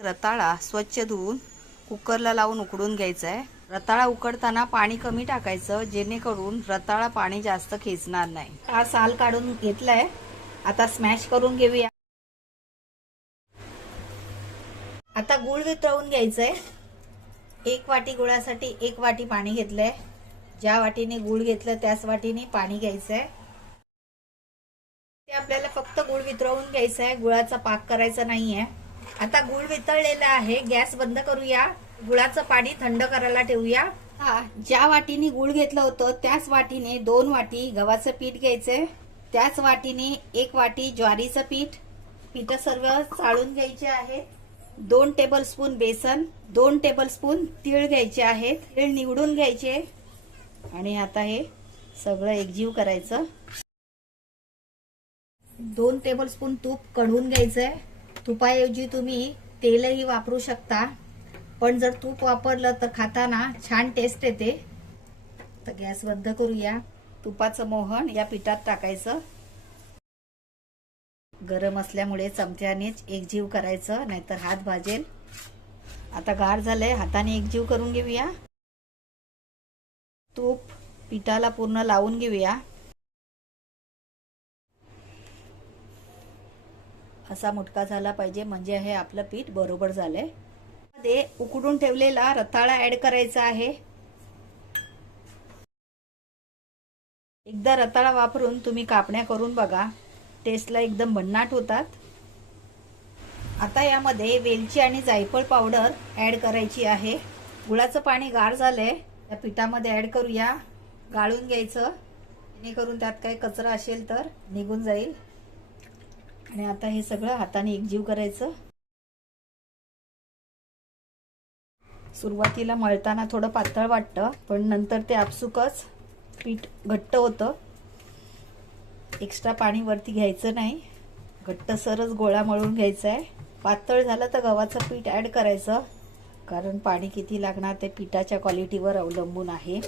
रताळा स्वच्छ धुवून कुकरला लावून उकडून घ्यायचा आहे। रताळा उकडताना पाणी कमी टाकायचं, जेणेकरून रताळा पाणी जास्त खेचणार नाही। हा साल काढून घेतलाय, आता स्मॅश करून घेऊया। आता गूळ वितळवून घ्यायचंय। 1 वाटी गुळासाठी 1 वाटी पाणी घेतलंय। ज्या वाटीने गूळ घेतलं त्याच वाटीने पाणी घ्यायचंय। ते आपल्याला फक्त गूळ वितळवून घ्यायचा आहे, गुळाचा पाक करायचा नाहीये। आता गूळ वितळलेला आहे, गॅस बंद करूया। गुळाचं पाणी थंड करायला ठेवूया। ज्या वाटीने गूळ घेतलं होतं त्याच वाटीने 2 वाटी गव्हाचं पीठ घ्यायचंय। त्याच वाटीने 1 वाटी ज्वारीचं पीठ। पीठ सर्व चाळून घ्यायचे आहे। 2 टेबलस्पून बेसन, 2 टेबलस्पून तीळ घ्यायचे आहेत। तीळ निवडून घ्यायचे आणि आता हे सगळं एकजीव करायचं। 2 टेबलस्पून तूप कढवून घ्यायचंय। तुपाऐवजी तुम्ही तेलही वापरू शकता, पण जर तूप वापरलं तर खाताना छान टेस्ट येते। तर गॅस बंद करूया। तुपाचं मोहन या पिठात टाकायचं। गरम असल्यामुळे चमच्यानेच एकजीव करायचं, नाहीतर हात भाजेल। आता गार झालंय, हाताने एकजीव करून घेऊया। तूप पिठाला पूर्ण लावून घेऊया। असा मुटका झाला पाहिजे, म्हणजे हे आपलं पीठ बरोबर झालंय। मध्ये उकडून ठेवलेला रताळा ऍड करायचा आहे। एकदा रताळा वापरून तुम्ही कापण्या करून बघा, टेस्टला एकदम भन्नाट होतात। आता यामध्ये वेलची आणि जायफळ पावडर ऍड करायची आहे। गुळाचं पाणी गार झालंय, त्या पिठामध्ये ऍड करूया। गाळून घ्यायचं, जेणेकरून त्यात काही कचरा असेल तर निघून जाईल। आणि आता हे सगळं हाताने एकजीव करायचं। सुरुवातीला मळताना थोडं पातळ वाटतं, पण नंतर ते आपसुकच पीठ घट्ट होतं। एक्स्ट्रा पाणी वरती घ्यायचं नाही, घट्टसरच गोळा मळून घ्यायचा आहे। पातळ झालं तर गव्हाचं पीठ ऍड करायचं, कारण पाणी किती लागणार ते पिठाच्या क्वालिटीवर अवलंबून आहे।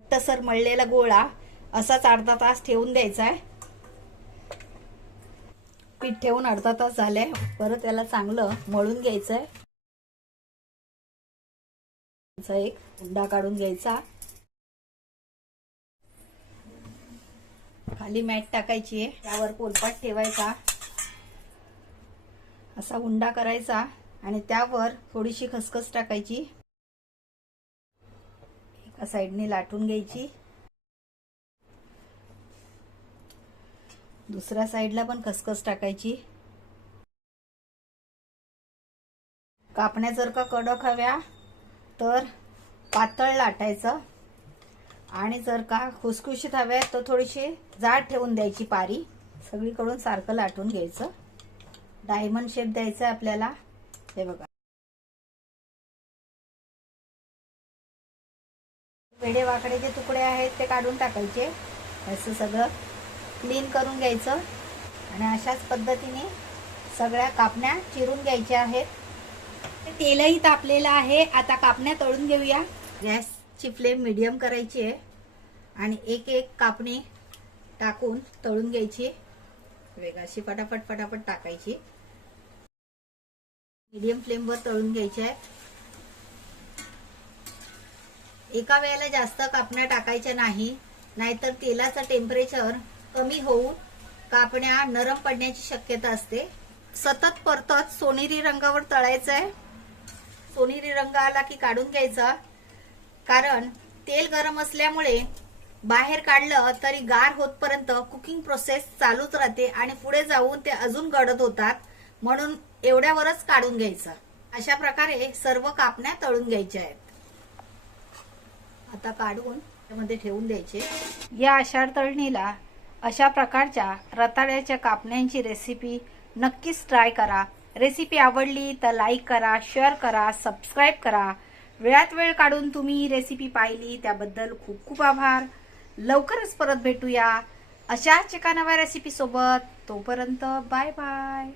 घट्टसर मळलेला गोळा असाच अर्धा तास ठेवून द्यायचा आहे। पीठ ठेवून अर्धा तास झाले, परत त्याला चांगलं मळून घ्यायचंय। एक उंडा काढून घ्यायचा, खाली मॅट टाकायची आहे, त्यावर पोलपाट ठेवायचा। असा उंडा करायचा आणि त्यावर थोडीशी खसखस टाकायची। एका साइडने लाटून घ्यायची, दुसऱ्या साइडला पण खसखस टाकायची। कापण्या जर का कडक हव्या तर पातळ लाटायचं, आणि जर का खुसखुशीत हव्या तर थोडीशी जाड ठेवून द्यायची पारी। सगळीकडून सारखं लाटून घ्यायचं। डायमंड शेप द्यायचा आपल्याला। हे बघा, वेडे वाकडे जे तुकडे आहेत ते काढून टाकायचे। असं सगळं क्लीन करून घ्यायचं आणि अशाच पद्धतीने सगळ्या कापण्या चिरून घ्यायच्या आहेत। तेलही तापलेलं आहे, आता कापण्या तळून घेऊया। गॅसची फ्लेम मीडियम करायची आहे आणि एक एक कापणी टाकून तळून घ्यायची। वेगाशी फटाफट फटाफट टाकायची। मीडियम फ्लेमवर तळून घ्यायची आहे। एका वेळेला जास्त कापण्या टाकायच्या नाही, नाहीतर तेलाचं टेम्परेचर कमी होऊन कापण्या नरम पडण्याची शक्यता असते। सतत परतत सोनेरी रंगावर तळायचं आहे। सोनेरी रंग आला की काढून घ्यायचा, कारण तेल गरम असल्यामुळे बाहेर काढलं तरी गार होतपर्यंत कुकिंग प्रोसेस चालूच राहते आणि पुढे जाऊन ते अजून गडद होतात, म्हणून एवढ्यावरच काढून घ्यायचं। अशा प्रकारे सर्व कापण्या तळून घ्यायच्या आहेत। आता काढून त्यामध्ये ठेवून द्यायचे। या आषाढ तळणीला अशा प्रकारच्या रताळ्याच्या कापण्यांची रेसिपी नक्कीच ट्राय करा। रेसिपी आवडली तर लाईक करा, शेअर करा, सबस्क्राईब करा। वेळात वेळ काढून तुम्ही ही रेसिपी पाहिली त्याबद्दल खूप खूप आभार। लवकरच परत भेटूया अशाच एका नव्या रेसिपी सोबत। तोपर्यंत बाय बाय।